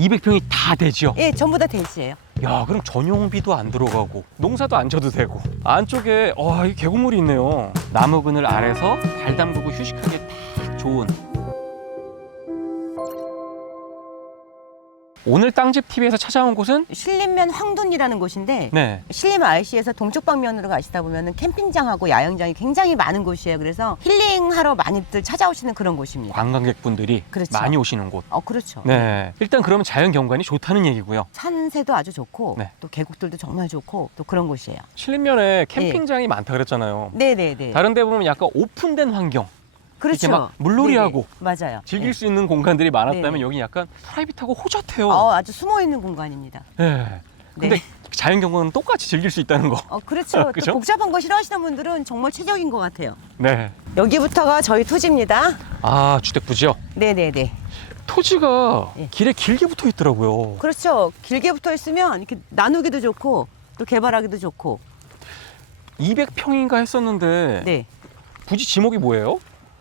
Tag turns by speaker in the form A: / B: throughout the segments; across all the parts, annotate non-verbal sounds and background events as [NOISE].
A: 200평이 다 되지요?
B: 예, 전부 다 대지예요.
A: 야, 그럼 전용비도 안 들어가고 농사도 안 져도 되고 안쪽에 와, 이 계곡물이 있네요. 나무 그늘 아래서 발 담그고 휴식하기 딱 좋은 오늘 땅집 TV에서 찾아온 곳은
B: 신림면 황돈이라는 곳인데
A: 네.
B: 신림 IC에서 동쪽 방면으로 가시다 보면은 캠핑장하고 야영장이 굉장히 많은 곳이에요. 그래서 힐링하러 많이들 찾아오시는 그런 곳입니다.
A: 관광객분들이
B: 그렇죠.
A: 많이 오시는 곳.
B: 어, 그렇죠.
A: 네. 일단 그러면 자연 경관이 좋다는 얘기고요.
B: 산세도 아주 좋고
A: 네.
B: 또 계곡들도 정말 좋고 또 그런 곳이에요.
A: 신림면에 캠핑장이 많다 그랬잖아요.
B: 네, 네, 네.
A: 다른 데 보면 약간 오픈된 환경,
B: 그렇죠.
A: 이렇게 막 물놀이하고
B: 네네. 맞아요.
A: 즐길
B: 네.
A: 수 있는 공간들이 많았다면
B: 네.
A: 여기 약간 프라이빗하고 호젓해요.
B: 어, 아주 숨어 있는 공간입니다.
A: 네. 근데
B: 네.
A: 자연 경관은 똑같이 즐길 수 있다는 거.
B: 어, 그렇죠. [LAUGHS]
A: 그죠?
B: 또 복잡한 거 싫어하시는 분들은 정말 최적인 것 같아요.
A: 네.
B: 여기부터가 저희 토지입니다.
A: 아 주택 부지요.
B: 네, 네, 네.
A: 토지가
B: 예.
A: 길에 길게 붙어 있더라고요.
B: 그렇죠. 길게 붙어 있으면 이렇게 나누기도 좋고 또 개발하기도 좋고.
A: 200평인가 했었는데
B: 네.
A: 부지 지목이 뭐예요?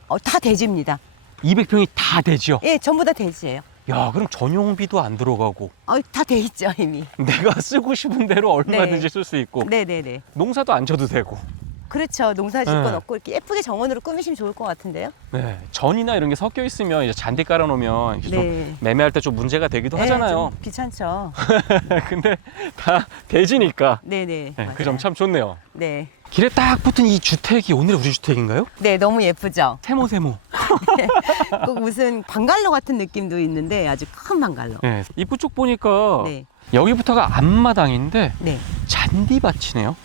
B: 어, 다 대지입니다.
A: 200평이 다 되지요.
B: 예, 전부 다 대지예요.
A: 야, 그럼 전용비도 안 들어가고
B: 어, 다 돼 있죠, 이미.
A: 내가 쓰고 싶은 대로 얼마든지
B: 네.
A: 쓸 수 있고
B: 네, 네, 네.
A: 농사도 안 져도 되고.
B: 그렇죠. 농사 짓
A: 네.
B: 건 없고 이렇게 예쁘게 정원으로 꾸미시면 좋을 것 같은데요.
A: 네. 전이나 이런 게 섞여 있으면 이제 잔디 깔아 놓으면 이게 좀
B: 네.
A: 매매할 때 좀 문제가 되기도
B: 네,
A: 하잖아요.
B: 좀 귀찮죠. [LAUGHS]
A: 근데 다 대지니까
B: 네, 네.
A: 네, 그점참 좋네요.
B: 네.
A: 길에 딱 붙은 이 주택이 오늘의 우리 주택인가요?
B: 네, 너무 예쁘죠.
A: 세모세모.
B: 꼭 무슨 방갈로 같은 느낌도 있는데 아주 큰 방갈로.
A: 네. 입구 쪽 보니까
B: 네.
A: 여기부터가 앞마당인데
B: 네.
A: 잔디밭이네요.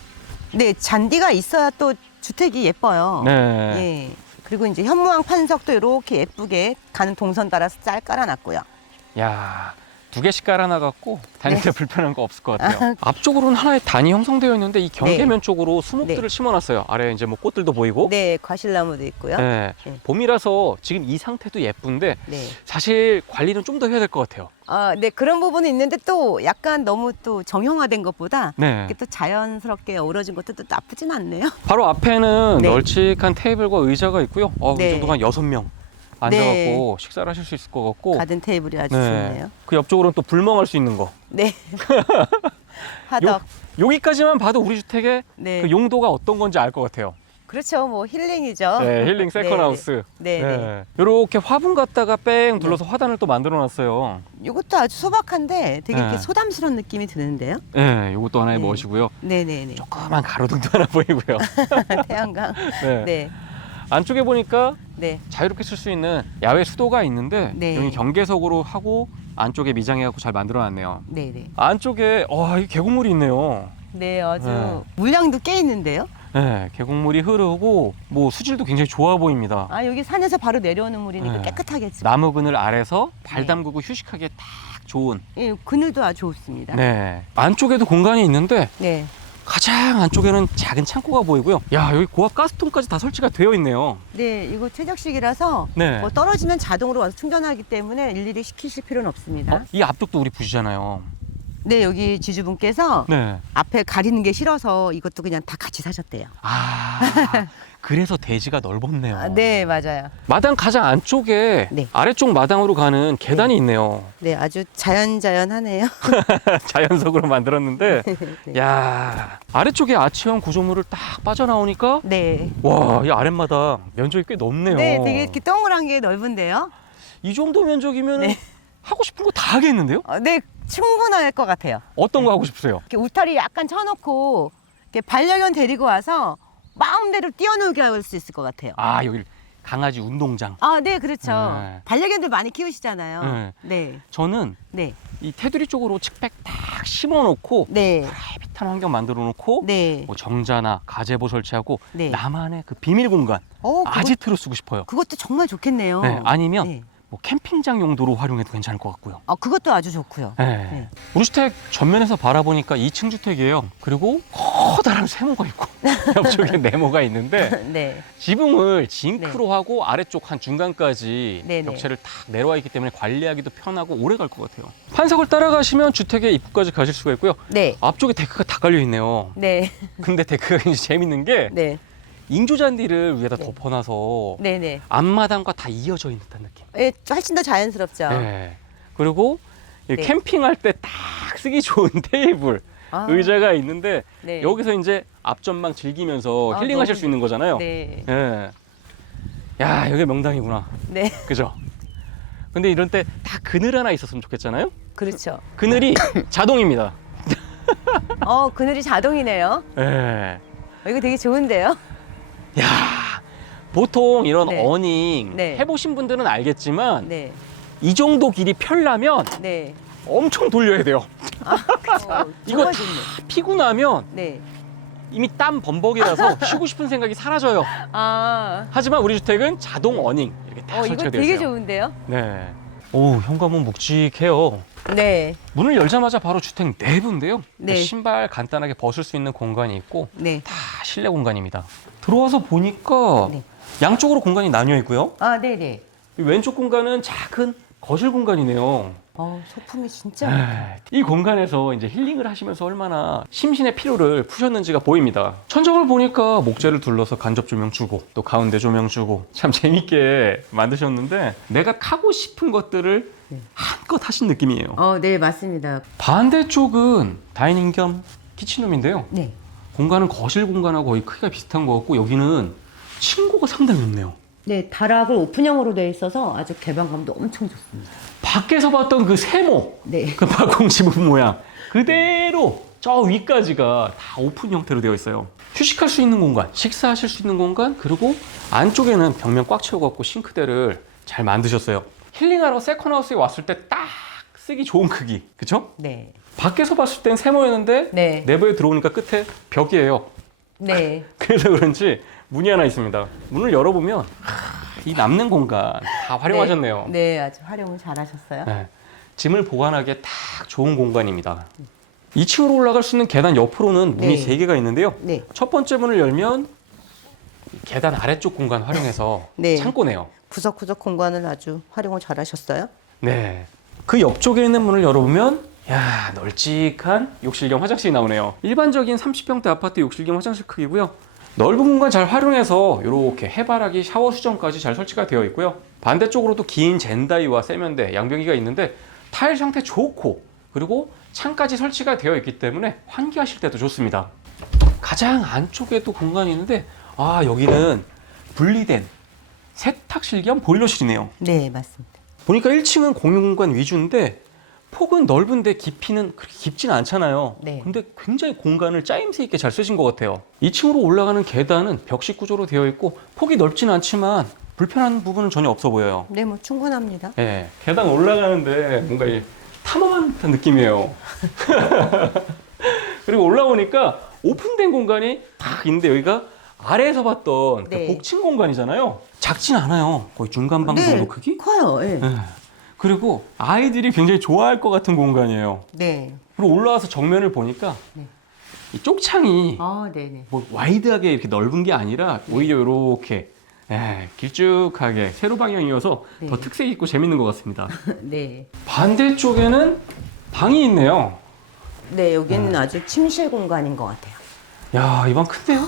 B: 네, 잔디가 있어야 또 주택이 예뻐요.
A: 네.
B: 예. 그리고 이제 현무암 판석도 이렇게 예쁘게 가는 동선 따라서 짤 깔아놨고요.
A: 야. 두 개씩 깔아놔갖고 다닐
B: 네.
A: 때 불편한 거 없을 것 같아요. 앞쪽으로는 하나의 단이 형성되어 있는데 이 경계면 쪽으로 수목들을
B: 네.
A: 심어놨어요. 아래 이제 뭐 꽃들도 보이고.
B: 네, 과실나무도 있고요.
A: 네.
B: 네.
A: 봄이라서 지금 이 상태도 예쁜데
B: 네.
A: 사실 관리는 좀 더 해야 될 것 같아요.
B: 아, 네, 그런 부분은 있는데 또 약간 너무 또 정형화된 것보다
A: 네.
B: 이렇게 또 자연스럽게 어우러진 것도 또 나쁘진 않네요.
A: 바로 앞에는
B: 네.
A: 널찍한 테이블과 의자가 있고요. 어,
B: 네.
A: 그 정도가 한 여섯 명 앉아갖고 식사를 하실 수 있을 것 같고.
B: 가든 테이블이 아주
A: 네.
B: 좋네요.
A: 그 옆쪽으로는 또 불멍할 수 있는 거.
B: 네. [LAUGHS] 화덕.
A: 여기까지만 봐도 우리 주택의
B: 네.
A: 그 용도가 어떤 건지 알 것 같아요.
B: 그렇죠. 뭐 힐링이죠.
A: 네, 힐링 세컨 하우스.
B: 네, 네.
A: 이렇게 화분 갖다가 뺑 둘러서 화단을 또 만들어 놨어요.
B: 이것도 아주 소박한데 되게
A: 네.
B: 이렇게 소담스러운 느낌이 드는데요.
A: 네, 이것도 하나의
B: 네.
A: 멋이고요.
B: 네, 네, 네.
A: 조그만 가로등도 하나 보이고요. [LAUGHS]
B: 태양광.
A: 네.
B: 네.
A: 안쪽에 보니까
B: 네.
A: 자유롭게 쓸 수 있는 야외 수도가 있는데
B: 네.
A: 여기 경계석으로 하고 안쪽에 미장해갖고 잘 만들어놨네요.
B: 네, 네.
A: 안쪽에 와, 이 계곡물이 있네요.
B: 네, 아주
A: 네.
B: 물량도 꽤 있는데요.
A: 네, 계곡물이 흐르고 뭐 수질도 굉장히 좋아 보입니다.
B: 아, 여기 산에서 바로 내려오는 물이니까
A: 네.
B: 깨끗하겠죠.
A: 나무 그늘 아래서 발
B: 네.
A: 담그고 휴식하기에 딱 좋은.
B: 예, 그늘도 아주 좋습니다.
A: 네. 안쪽에도 공간이 있는데
B: 네.
A: 가장 안쪽에는 작은 창고가 보이고요. 야, 여기 고압 가스통까지 다 설치가 되어 있네요.
B: 네, 이거 최적식이라서
A: 네.
B: 뭐 떨어지면 자동으로 와서 충전하기 때문에 일일이 시키실 필요는 없습니다.
A: 어, 이 앞쪽도 우리 부지잖아요.
B: 네, 여기 지주분께서
A: 네.
B: 앞에 가리는 게 싫어서 이것도 그냥 다 같이 사셨대요.
A: 아, 그래서 대지가 넓었네요. [LAUGHS]
B: 아, 네, 맞아요.
A: 마당 가장 안쪽에
B: 네.
A: 아래쪽 마당으로 가는 계단이 있네요.
B: 네, 아주 자연자연하네요. [LAUGHS]
A: 자연석으로 만들었는데, [LAUGHS]
B: 네.
A: 야 아래쪽에 아치형 구조물을 딱 빠져나오니까
B: 네.
A: 와, 이 아랫마당 면적이 꽤 넓네요.
B: 네, 되게 이렇게 동그란 게 넓은데요.
A: 이 정도 면적이면
B: 네.
A: 하고 싶은 거 다 하겠는데요?
B: 어, 네, 충분할 것 같아요.
A: 어떤 거 하고 싶으세요?
B: 이렇게 울타리 약간 쳐놓고 이렇게 반려견 데리고 와서 마음대로 뛰어놀게 할 수 있을 것 같아요.
A: 아, 여기 강아지 운동장.
B: 아, 네, 그렇죠.
A: 네.
B: 반려견들 많이 키우시잖아요.
A: 네.
B: 네,
A: 저는
B: 네,
A: 이 테두리 쪽으로 칙백 딱 심어놓고
B: 네,
A: 프라이빗한 환경 만들어놓고
B: 네.
A: 뭐 정자나 가제보 설치하고
B: 네.
A: 나만의 그 비밀 공간
B: 어, 그거,
A: 아지트로 쓰고 싶어요.
B: 그것도 정말 좋겠네요.
A: 네, 아니면
B: 네.
A: 뭐 캠핑장 용도로 활용해도 괜찮을 것 같고요.
B: 아, 그것도 아주 좋고요.
A: 네.
B: 네.
A: 우리 주택 전면에서 바라보니까 2층 주택이에요. 그리고 커다란 세모가 있고 [LAUGHS] 옆쪽에 네모가 있는데 [LAUGHS]
B: 네,
A: 지붕을 징크로 하고 아래쪽 한 중간까지
B: 네 네.
A: 벽체를 탁 내려와 있기 때문에 관리하기도 편하고 오래 갈 것 같아요. 판석을 따라가시면 주택의 입구까지 가실 수가 있고요.
B: 네,
A: 앞쪽에 데크가 다 깔려 있네요.
B: 네,
A: 근데 데크가 이제 재밌는 게
B: 네,
A: 인조 잔디를 위에다
B: 네.
A: 덮어놔서
B: 네, 네.
A: 앞마당과 다 이어져 있는 듯한 느낌.
B: 예, 훨씬 더 자연스럽죠.
A: 네. 그리고 이
B: 네.
A: 캠핑할 때 딱 쓰기 좋은 [LAUGHS] 테이블,
B: 아,
A: 의자가 있는데
B: 네.
A: 여기서 이제 앞전망 즐기면서
B: 아,
A: 힐링하실
B: 너무
A: 수 있는 거잖아요.
B: 네.
A: 예. 야, 여기 명당이구나.
B: 네. [LAUGHS]
A: 그죠? 근데 이런 때 다 그늘 하나 있었으면 좋겠잖아요.
B: 그렇죠.
A: 그늘이 [LAUGHS] 자동입니다.
B: 어, 그늘이 자동이네요.
A: 예.
B: 어, 이거 되게 좋은데요?
A: 야, 보통 이런
B: 네.
A: 어닝
B: 네.
A: 해보신 분들은 알겠지만
B: 네.
A: 이 정도 길이 펴려면
B: 네.
A: 엄청 돌려야 돼요.
B: 어, [LAUGHS]
A: 이거
B: 정말 좋네.
A: 피고 나면
B: 네.
A: 이미 땀 범벅이라서 [LAUGHS] 쉬고 싶은 생각이 사라져요.
B: 아,
A: 하지만 우리 주택은 자동 어닝 이렇게 다
B: 어, 이거
A: 설치가 되어
B: 되게
A: 있어요.
B: 좋은데요?
A: 네. 오, 현관문 묵직해요.
B: 네.
A: 문을 열자마자 바로 주택 내부인데요.
B: 네.
A: 신발 간단하게 벗을 수 있는 공간이 있고
B: 네.
A: 다 실내 공간입니다. 들어와서 보니까
B: 네.
A: 양쪽으로 공간이 나뉘어 있고요.
B: 아, 네네.
A: 이 왼쪽 공간은 작은 거실 공간이네요.
B: 어, 소품이 진짜 많다.
A: 에이, 이 공간에서 이제 힐링을 하시면서 얼마나 심신의 피로를 푸셨는지가 보입니다. 천정을 보니까 목재를 둘러서 간접 조명 주고 또 가운데 조명 주고 참 재밌게 만드셨는데 내가 타고 싶은 것들을 한껏 하신 느낌이에요.
B: 어, 네, 맞습니다.
A: 반대쪽은 다이닝 겸 키친룸인데요.
B: 네.
A: 공간은 거실 공간하고 거의 크기가 비슷한 것 같고 여기는 층고가 상당히 높네요.
B: 네, 다락을 오픈형으로 되어 있어서 아주 개방감도 엄청 좋습니다.
A: 밖에서 봤던 그 세모,
B: 네. [LAUGHS]
A: 그 박공 지붕 모양 그대로 저 위까지가 다 오픈 형태로 되어 있어요. 휴식할 수 있는 공간, 식사하실 수 있는 공간, 그리고 안쪽에는 벽면 꽉 채워갖고 싱크대를 잘 만드셨어요. 힐링하러 세컨하우스에 왔을 때 딱 쓰기 좋은 크기, 그쵸?
B: 네.
A: 밖에서 봤을 땐 세모였는데
B: 네.
A: 내부에 들어오니까 끝에 벽이에요.
B: 네. [LAUGHS]
A: 그래서 그런지 문이 하나 있습니다. 문을 열어보면 하, 이 남는 공간 다 활용하셨네요.
B: 네, 아주 활용을 잘 하셨어요.
A: 네. 짐을 보관하기에 딱 좋은 공간입니다. 2층으로 올라갈 수 있는 계단 옆으로는 문이
B: 네.
A: 세 개가 있는데요.
B: 네.
A: 첫 번째 문을 열면 계단 아래쪽 공간 활용해서
B: 네.
A: 창고네요.
B: 구석구석 공간을 아주 활용을 잘 하셨어요.
A: 네. 그 옆쪽에 있는 문을 열어보면 야 널찍한 욕실 겸 화장실이 나오네요. 일반적인 30평대 아파트 욕실 겸 화장실 크기고요. 넓은 공간 잘 활용해서 이렇게 해바라기 샤워 수정까지 잘 설치가 되어 있고요. 반대쪽으로도 긴 젠다이와 세면대, 양변기가 있는데 타일 상태 좋고 그리고 창까지 설치가 되어 있기 때문에 환기하실 때도 좋습니다. 가장 안쪽에도 공간이 있는데 아 여기는 분리된 세탁실 겸 보일러실이네요.
B: 네, 맞습니다.
A: 보니까 1층은 공용 공간 위주인데 폭은 넓은데 깊이는 그렇게 깊진 않잖아요.
B: 네.
A: 근데 굉장히 공간을 짜임새 있게 잘 쓰신 것 같아요. 2층으로 올라가는 계단은 벽식 구조로 되어 있고 폭이 넓진 않지만 불편한 부분은 전혀 없어 보여요.
B: 네, 뭐 충분합니다.
A: 예, 계단 올라가는데 뭔가 이 탐험한 듯한 느낌이에요. [LAUGHS] [LAUGHS] 그리고 올라오니까 오픈된 공간이 딱 있는데 여기가 아래에서 봤던
B: 네.
A: 그 복층 공간이잖아요. 작진 않아요. 거의 중간 방
B: 네.
A: 정도 크기?
B: 커요. 예.
A: 네. 그리고 아이들이 굉장히 좋아할 것 같은 공간이에요.
B: 네.
A: 그리고 올라와서 정면을 보니까
B: 네.
A: 이 쪽창이
B: 아, 네, 네.
A: 뭐 와이드하게 이렇게 넓은 게 아니라 오히려 이렇게 예, 길쭉하게 세로 방향이어서
B: 네.
A: 더 특색 있고 재밌는 것 같습니다. [LAUGHS]
B: 네.
A: 반대쪽에는 방이 있네요.
B: 네, 여기는 아주 침실 공간인 것 같아요.
A: 야, 이 방 큰데요?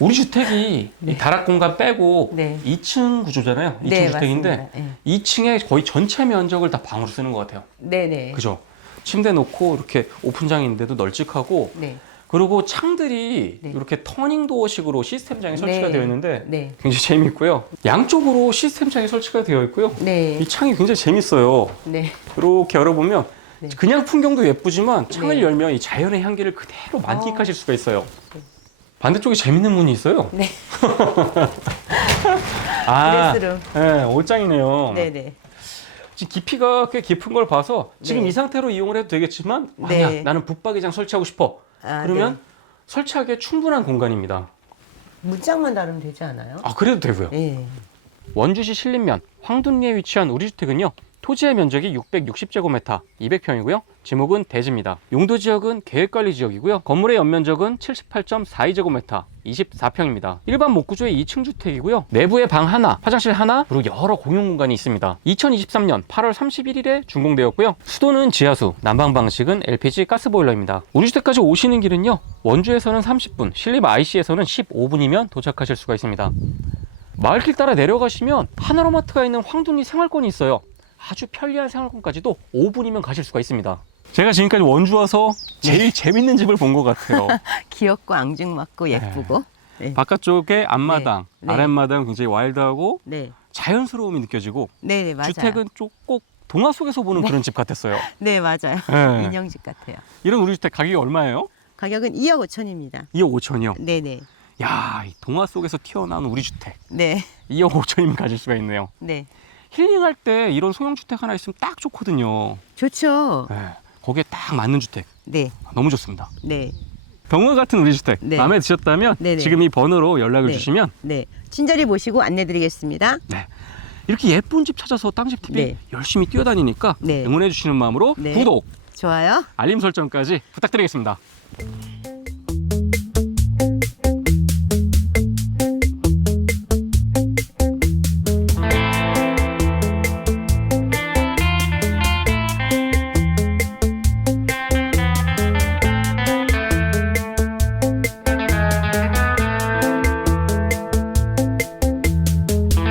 A: 우리 주택이 이 다락 공간 빼고
B: 네.
A: 2층 구조잖아요. 2층
B: 네,
A: 주택인데
B: 맞습니다. 네.
A: 2층에 거의 전체 면적을 다 방으로 쓰는 것 같아요.
B: 네, 네.
A: 그죠? 침대 놓고 이렇게 오픈장인데도 널찍하고
B: 네.
A: 그리고 창들이
B: 네.
A: 이렇게 터닝 도어식으로 시스템장이 설치가
B: 네.
A: 되어 있는데
B: 네.
A: 굉장히 재미있고요. 양쪽으로 시스템장이 설치가 되어 있고요.
B: 네.
A: 이 창이 굉장히 재밌어요.
B: 네.
A: 이렇게 열어보면
B: 네.
A: 그냥 풍경도 예쁘지만 창을
B: 네.
A: 열면 이 자연의 향기를 그대로 만끽하실 수가 있어요.
B: 네.
A: 반대쪽에 재밌는 문이 있어요.
B: 네. [LAUGHS]
A: 아,
B: 드레스룸.
A: 네, 옷장이네요.
B: 네, 네.
A: 지금 깊이가 꽤 깊은 걸 봐서 지금
B: 네.
A: 이 상태로 이용을 해도 되겠지만 아니야
B: 네.
A: 나는 붙박이장 설치하고 싶어.
B: 아,
A: 그러면
B: 네.
A: 설치하기에 충분한 공간입니다.
B: 문짝만 다르면 되지 않아요?
A: 아 그래도 되고요.
B: 네.
A: 원주시 신림면 황둔리에 위치한 우리 주택은요. 토지의 면적이 660제곱미터, 200평이고요. 지목은 대지입니다. 용도 지역은 계획관리 지역이고요. 건물의 연면적은 78.42제곱미터, 24평입니다. 일반 목구조의 2층 주택이고요. 내부에 방 하나, 화장실 하나, 그리고 여러 공용 공간이 있습니다. 2023년 8월 31일에 준공되었고요. 수도는 지하수, 난방 방식은 LPG 가스보일러입니다. 우리 주택까지 오시는 길은요. 원주에서는 30분, 신림 IC에서는 15분이면 도착하실 수가 있습니다. 마을길 따라 내려가시면 하나로마트가 있는 황둔리 생활권이 있어요. 아주 편리한 생활권까지도 5분이면 가실 수가 있습니다. 제가 지금까지 원주 와서 제일 재밌는 집을 본 것 같아요. [LAUGHS]
B: 귀엽고 앙증맞고 예쁘고. 네.
A: 바깥쪽에 앞마당,
B: 네. 네.
A: 아랫마당 굉장히 와일드하고
B: 네.
A: 자연스러움이 느껴지고
B: 네, 네, 맞아요.
A: 주택은 좀꼭 동화 속에서 보는 그런 집 같았어요. [LAUGHS]
B: 네, 맞아요.
A: 네.
B: 인형집 같아요.
A: 이런 우리 주택 가격이 얼마예요?
B: 가격은 2억 5천입니다.
A: 2억 5천이요.
B: 네, 네.
A: 야, 이 동화 속에서 튀어나온 우리 주택.
B: 네.
A: 2억 5천이면 가질 수가 있네요.
B: 네.
A: 힐링할 때 이런 소형 주택 하나 있으면 딱 좋거든요.
B: 좋죠.
A: 네, 거기에 딱 맞는 주택.
B: 네.
A: 너무 좋습니다.
B: 네.
A: 병원 같은 우리 주택
B: 네.
A: 마음에 드셨다면
B: 네네.
A: 지금 이 번호로 연락을
B: 네.
A: 주시면
B: 네. 친절히 모시고 안내 드리겠습니다.
A: 네. 이렇게 예쁜 집 찾아서 땅집 TV
B: 네.
A: 열심히 뛰어다니니까
B: 네.
A: 응원해 주시는 마음으로
B: 네.
A: 구독,
B: 좋아요.
A: 알림 설정까지 부탁드리겠습니다.